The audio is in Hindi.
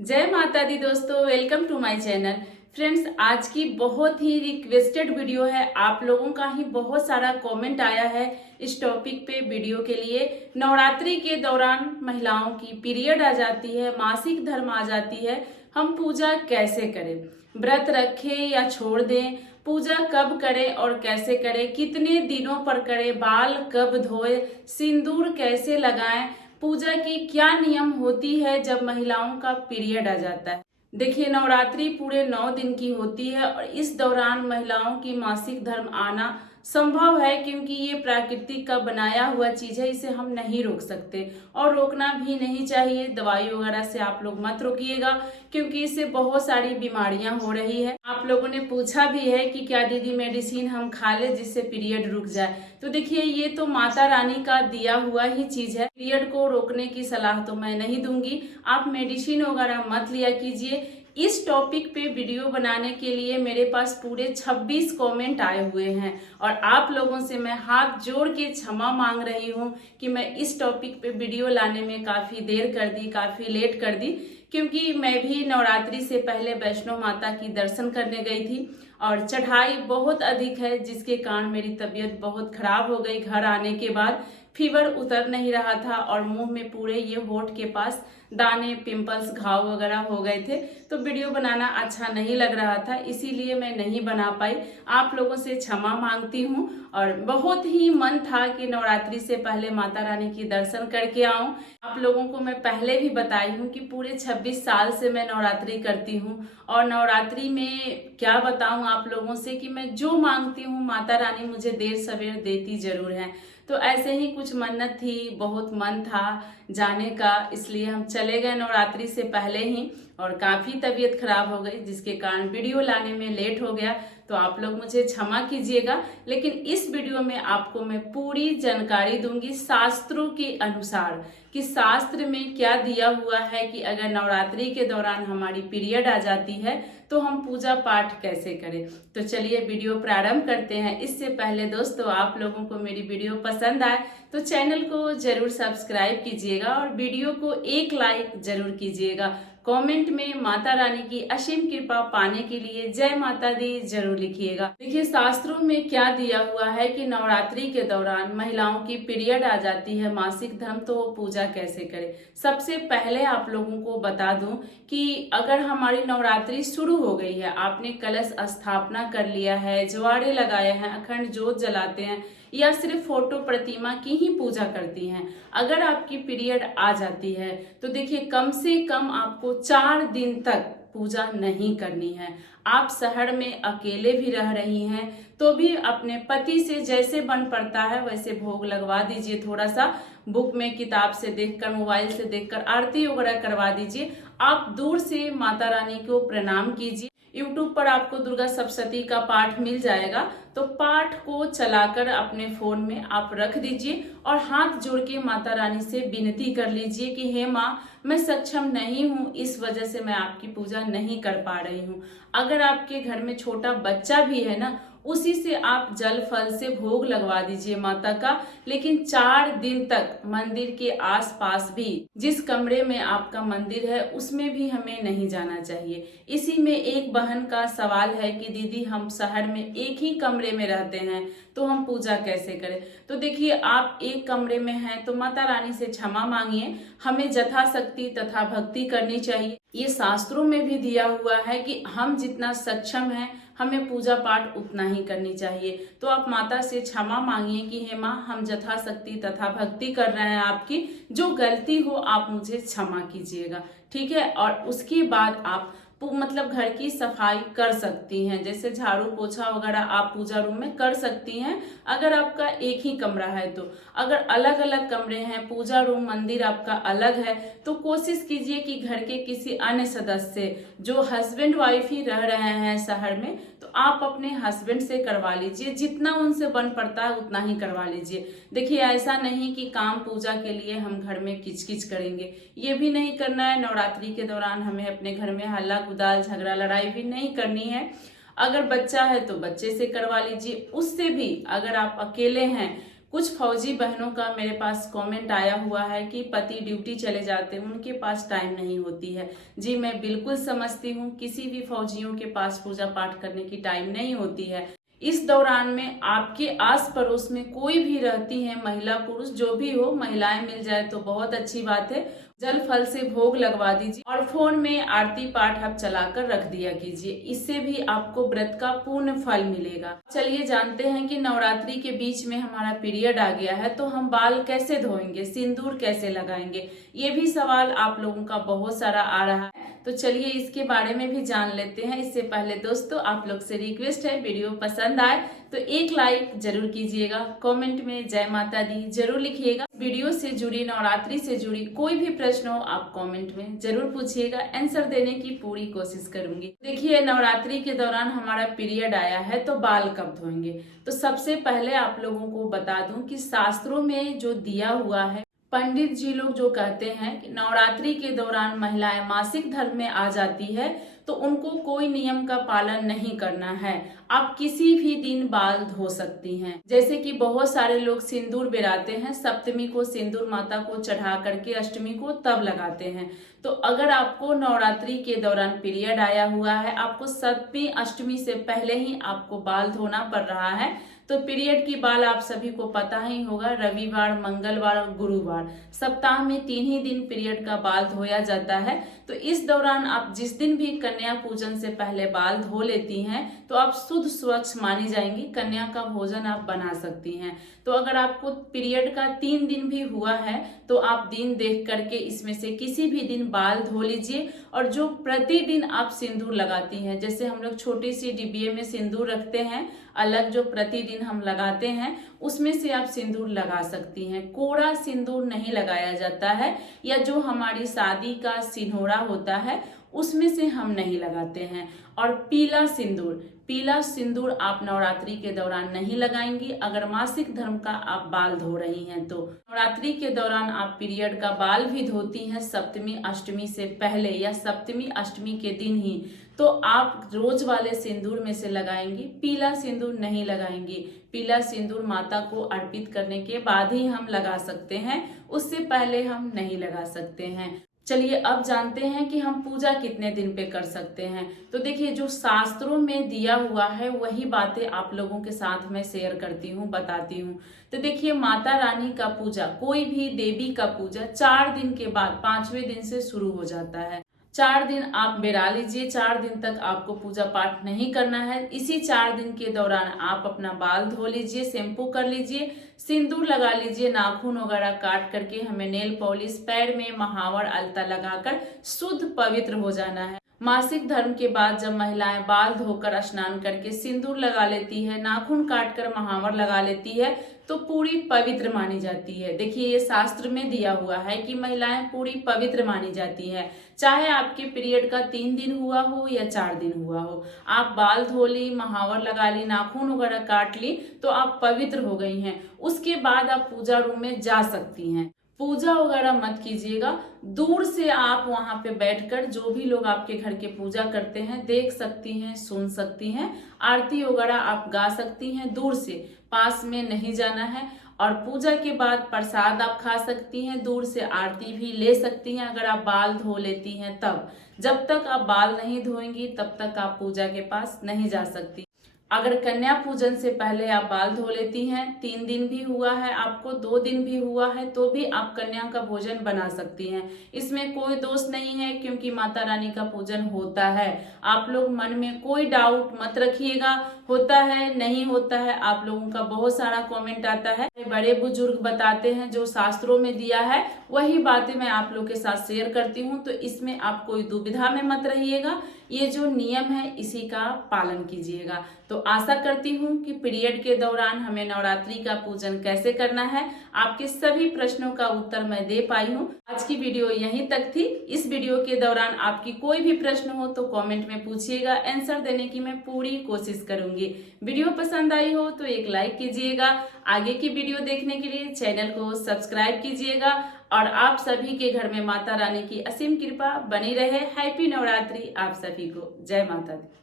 जय माता दी दोस्तों, welcome to my channel. Friends, आज की बहुत ही रिक्वेस्टेड वीडियो है। आप लोगों का ही बहुत सारा कमेंट आया है इस टॉपिक पे वीडियो के लिए। नवरात्रि के दौरान महिलाओं की पीरियड आ जाती है, मासिक धर्म आ जाती है, हम पूजा कैसे करें, व्रत रखें या छोड़ दें, पूजा कब करें और कैसे करें, कितने दिनों पर करें, बाल कब धोए, सिंदूर कैसे लगाएं, पूजा की क्या नियम होती है जब महिलाओं का पीरियड आ जाता है। देखिए, नवरात्रि पूरे 9 दिन की होती है और इस दौरान महिलाओं की मासिक धर्म आना संभव है, क्योंकि ये प्राकृतिक का बनाया हुआ चीज है, इसे हम नहीं रोक सकते और रोकना भी नहीं चाहिए। दवाई वगैरह से आप लोग मत रोकिएगा, क्योंकि इससे बहुत सारी बीमारियां हो रही है। आप लोगों ने पूछा भी है कि क्या दीदी मेडिसिन हम खा ले जिससे पीरियड रुक जाए। तो देखिए, ये तो माता रानी का दिया हुआ ही चीज है। पीरियड को रोकने की सलाह तो मैं नहीं दूंगी। आप मेडिसिन वगैरह मत लिया कीजिए। इस टॉपिक पे वीडियो बनाने के लिए मेरे पास पूरे 26 कमेंट आए हुए हैं और आप लोगों से मैं हाथ जोड़ के क्षमा मांग रही हूँ कि मैं इस टॉपिक पे वीडियो लाने में काफी देर कर दी, काफी लेट कर दी, क्योंकि मैं भी नवरात्रि से पहले वैष्णो माता की दर्शन करने गई थी और चढ़ाई बहुत अधिक है, जिसके कारण मेरी तबीयत बहुत खराब हो गई। घर आने के बाद फीवर उतर नहीं रहा था और मुंह में पूरे ये होठ के पास दाने, पिंपल्स, घाव वगैरह हो गए थे, तो वीडियो बनाना अच्छा नहीं लग रहा था, इसीलिए मैं नहीं बना पाई। आप लोगों से क्षमा मांगती हूँ और बहुत ही मन था कि नवरात्रि से पहले माता रानी की दर्शन करके आऊं। आप लोगों को मैं पहले भी बताई हूँ कि पूरे 26 साल से मैं नवरात्रि करती हूँ और नवरात्रि में क्या बताऊं आप लोगों से कि मैं जो मांगती हूँ माता रानी मुझे देर सवेर देती जरूर है। तो ऐसे ही कुछ मन्नत थी, बहुत मन था जाने का, इसलिए हम चले गए नवरात्रि से पहले ही और काफी तबीयत खराब हो गई, जिसके कारण वीडियो लाने में लेट हो गया। तो आप लोग मुझे क्षमा कीजिएगा, लेकिन इस वीडियो में आपको मैं पूरी जानकारी दूंगी शास्त्रों के अनुसार कि शास्त्र में क्या दिया हुआ है कि अगर नवरात्रि के दौरान हमारी पीरियड आ जाती है तो हम पूजा पाठ कैसे करें। तो चलिए वीडियो प्रारंभ करते हैं। इससे पहले दोस्तों, आप लोगों को मेरी वीडियो पसंद आए तो चैनल को जरूर सब्सक्राइब कीजिएगा और वीडियो को एक लाइक जरूर कीजिएगा। कमेंट में माता रानी की असीम कृपा पाने के लिए जय माता दी जरूर लिखिएगा। देखिए, शास्त्रों में क्या दिया हुआ है कि नवरात्रि के दौरान महिलाओं की पीरियड आ जाती है, मासिक धर्म, तो वो पूजा कैसे करें। सबसे पहले आप लोगों को बता दूं कि अगर हमारी नवरात्रि शुरू हो गई है, आपने कलश स्थापना कर लिया है, ज्वारे लगाए हैं, अखंड ज्योत जलाते हैं या सिर्फ फोटो प्रतिमा की ही पूजा करती हैं, अगर आपकी पीरियड आ जाती है तो देखिए, कम से कम आपको 4 दिन तक पूजा नहीं करनी है। आप शहर में अकेले भी रह रही हैं तो भी अपने पति से जैसे बन पड़ता है वैसे भोग लगवा दीजिए। थोड़ा सा बुक में किताब से देखकर, मोबाइल से देखकर आरती वगैरह करवा दीजिए। आप दूर से माता रानी को प्रणाम कीजिए। यूट्यूब पर आपको दुर्गा सप्तशती का पाठ मिल जाएगा, तो पाठ को चलाकर अपने फोन में आप रख दीजिए और हाथ जोड़ के माता रानी से विनती कर लीजिए कि हे माँ, मैं सक्षम नहीं हूँ, इस वजह से मैं आपकी पूजा नहीं कर पा रही हूँ। अगर आपके घर में छोटा बच्चा भी है ना, उसी से आप जल फल से भोग लगवा दीजिए माता का। लेकिन 4 दिन तक मंदिर के आसपास भी, जिस कमरे में आपका मंदिर है उसमें भी हमें नहीं जाना चाहिए। इसी में एक बहन का सवाल है कि दीदी हम शहर में एक ही कमरे में रहते हैं तो हम पूजा कैसे करें। तो देखिए, आप एक कमरे में हैं तो माता रानी से क्षमा मांगिए, हमें यथाशक्ति तथा भक्ति करनी चाहिए। ये शास्त्रों में भी दिया हुआ है कि हम जितना सक्षम हैं हमें पूजा पाठ उतना ही करनी चाहिए। तो आप माता से क्षमा मांगिए कि हे माँ, हम यथाशक्ति तथा भक्ति कर रहे हैं, आपकी जो गलती हो आप मुझे क्षमा कीजिएगा, ठीक है। और उसके बाद आप मतलब घर की सफाई कर सकती हैं, जैसे झाड़ू पोछा वगैरह आप पूजा रूम में कर सकती हैं अगर आपका एक ही कमरा है तो। अगर अलग अलग कमरे हैं, पूजा रूम मंदिर आपका अलग है, तो कोशिश कीजिए कि घर के किसी अन्य सदस्य जो हस्बैंड वाइफ ही रह रहे हैं शहर में, तो आप अपने हस्बैंड से करवा लीजिए, जितना उनसे बन पड़ता है उतना ही करवा लीजिए। देखिए, ऐसा नहीं कि काम पूजा के लिए हम घर में किचकिच करेंगे, ये भी नहीं करना है। नवरात्रि के दौरान हमें अपने घर में हल्ला गुदाल, झगड़ा, लड़ाई भी नहीं करनी है। अगर बच्चा है तो बच्चे से करवा लीजिए। उससे भी अगर आप अकेले हैं, कुछ फौजी बहनों का मेरे पास कमेंट आया हुआ है कि पति ड्यूटी चले जाते हैं, उनके पास टाइम नहीं होती है। जी मैं बिल्कुल समझती हूँ, किसी भी फौजियों के पास पूजा पाठ करने की टाइम नहीं होती है। इस दौरान में आपके आस पड़ोस में कोई भी रहती है महिला पुरुष जो भी हो, महिलाएं मिल जाए तो बहुत अच्छी बात है। जल फल से भोग लगवा दीजिए और फोन में आरती पाठ आप चलाकर रख दिया कीजिए, इससे भी आपको व्रत का पूर्ण फल मिलेगा। चलिए जानते हैं कि नवरात्रि के बीच में हमारा पीरियड आ गया है तो हम बाल कैसे धोएंगे, सिंदूर कैसे लगाएंगे, ये भी सवाल आप लोगों का बहुत सारा आ रहा है। तो चलिए इसके बारे में भी जान लेते हैं। इससे पहले दोस्तों आप लोग से रिक्वेस्ट है, वीडियो पसंद आए तो एक लाइक जरूर कीजिएगा, कमेंट में जय माता दी जरूर लिखिएगा। वीडियो से जुड़ी, नवरात्रि से जुड़ी कोई भी प्रश्न हो आप कमेंट में जरूर पूछिएगा, आंसर देने की पूरी कोशिश करूंगी। देखिए नवरात्रि के दौरान हमारा पीरियड आया है तो बाल कब धोएंगे। तो सबसे पहले आप लोगों को बता दूं कि शास्त्रों में जो दिया हुआ है, पंडित जी लोग जो कहते हैं कि नवरात्रि के दौरान महिलाएं मासिक धर्म में आ जाती है तो उनको कोई नियम का पालन नहीं करना है, आप किसी भी दिन बाल धो सकती हैं। जैसे कि बहुत सारे लोग सिंदूर बिराते हैं, सप्तमी को सिंदूर माता को चढ़ा करके अष्टमी को तब लगाते हैं। तो अगर आपको नवरात्रि के दौरान पीरियड आया हुआ है, आपको सप्तमी अष्टमी से पहले ही आपको बाल धोना पड़ रहा है, तो पीरियड की बाल आप सभी को पता ही होगा, रविवार, मंगलवार और गुरुवार, सप्ताह में 3 ही दिन पीरियड का बाल धोया जाता है। तो इस दौरान आप जिस दिन भी कन्या पूजन से पहले बाल धो लेती हैं तो आप शुद्ध स्वच्छ मानी जाएंगी, कन्या का भोजन आप बना सकती हैं। तो अगर आपको पीरियड का 3 दिन भी हुआ है तो आप दिन देख करके इसमें से किसी भी दिन बाल धो लीजिए। और जो प्रतिदिन आप सिंदूर लगाती हैं, जैसे हम लोग छोटी सी डिब्बे में सिंदूर रखते हैं अलग, जो प्रतिदिन हम लगाते हैं उसमें से आप सिंदूर लगा सकती हैं। कोड़ा सिंदूर नहीं लगाया जाता है, या जो हमारी शादी का सिन्होरा होता है उसमें से हम नहीं लगाते हैं। और पीला सिंदूर आप नवरात्रि के दौरान नहीं लगाएंगी अगर मासिक धर्म का आप बाल धो रही हैं। तो नवरात्रि के दौरान आप पीरियड का बाल भी धोती हैं सप्तमी अष्टमी से पहले या सप्तमी अष्टमी के दिन ही, तो आप रोज वाले सिंदूर में से लगाएंगी, पीला सिंदूर नहीं लगाएंगी। पीला सिंदूर माता को अर्पित करने के बाद ही हम लगा सकते हैं, उससे पहले हम नहीं लगा सकते हैं। चलिए अब जानते हैं कि हम पूजा कितने दिन पे कर सकते हैं। तो देखिए जो शास्त्रों में दिया हुआ है वही बातें आप लोगों के साथ में शेयर करती हूँ, बताती हूँ। तो देखिए माता रानी का पूजा, कोई भी देवी का पूजा 4 दिन के बाद 5वें दिन से शुरू हो जाता है। 4 दिन आप बिरा लीजिए, 4 दिन तक आपको पूजा पाठ नहीं करना है। इसी 4 दिन के दौरान आप अपना बाल धो लीजिए, शैम्पू कर लीजिए, सिंदूर लगा लीजिए, नाखून वगैरह काट करके हमें नेल पॉलिश, पैर में महावर अलता लगाकर शुद्ध पवित्र हो जाना है। मासिक धर्म के बाद जब महिलाएं बाल धोकर स्नान करके सिंदूर लगा लेती है, नाखून काट कर महावर लगा लेती है तो पूरी पवित्र मानी जाती है। देखिए ये शास्त्र में दिया हुआ है कि महिलाएं पूरी पवित्र मानी जाती है। चाहे आपके पीरियड का 3 दिन हुआ हो या 4 दिन हुआ हो, आप बाल धो ली, महावर लगा ली, नाखून वगैरह काट ली तो आप पवित्र हो गई हैं। उसके बाद आप पूजा रूम में जा सकती हैं। पूजा वगैरह मत कीजिएगा, दूर से आप वहां पे बैठकर जो भी लोग आपके घर के पूजा करते हैं देख सकती हैं, सुन सकती हैं, आरती वगैरह आप गा सकती हैं दूर से, पास में नहीं जाना है। और पूजा के बाद प्रसाद आप खा सकती हैं, दूर से आरती भी ले सकती हैं अगर आप बाल धो लेती हैं तब। जब तक आप बाल नहीं धोएंगी तब तक आप पूजा के पास नहीं जा सकती। अगर कन्या पूजन से पहले आप बाल धो लेती हैं, 3 दिन भी हुआ है आपको, 2 दिन भी हुआ है, तो भी आप कन्या का भोजन बना सकती हैं। इसमें कोई दोष नहीं है क्योंकि माता रानी का पूजन होता है। आप लोग मन में कोई डाउट मत रखिएगा, होता है नहीं होता है। आप लोगों का बहुत सारा कमेंट आता है, बड़े बुजुर्ग बताते हैं जो शास्त्रों में दिया है वही बातें मैं आप लोग के साथ शेयर करती हूँ। तो इसमें आप कोई दुविधा में मत रहिएगा, ये जो नियम है इसी का पालन कीजिएगा। तो आशा करती हूँ कि पीरियड के दौरान हमें नवरात्रि का पूजन कैसे करना है, आपके सभी प्रश्नों का उत्तर मैं दे पाई हूँ। आज की वीडियो यहीं तक थी। इस वीडियो के दौरान आपकी कोई भी प्रश्न हो तो कमेंट में पूछिएगा, आंसर देने की मैं पूरी कोशिश करूंगी। वीडियो पसंद आई हो तो एक लाइक कीजिएगा, आगे की वीडियो देखने के लिए चैनल को सब्सक्राइब कीजिएगा और आप सभी के घर में माता रानी की असीम कृपा बनी रहे। हैप्पी नवरात्रि आप सभी को। जय माता दी।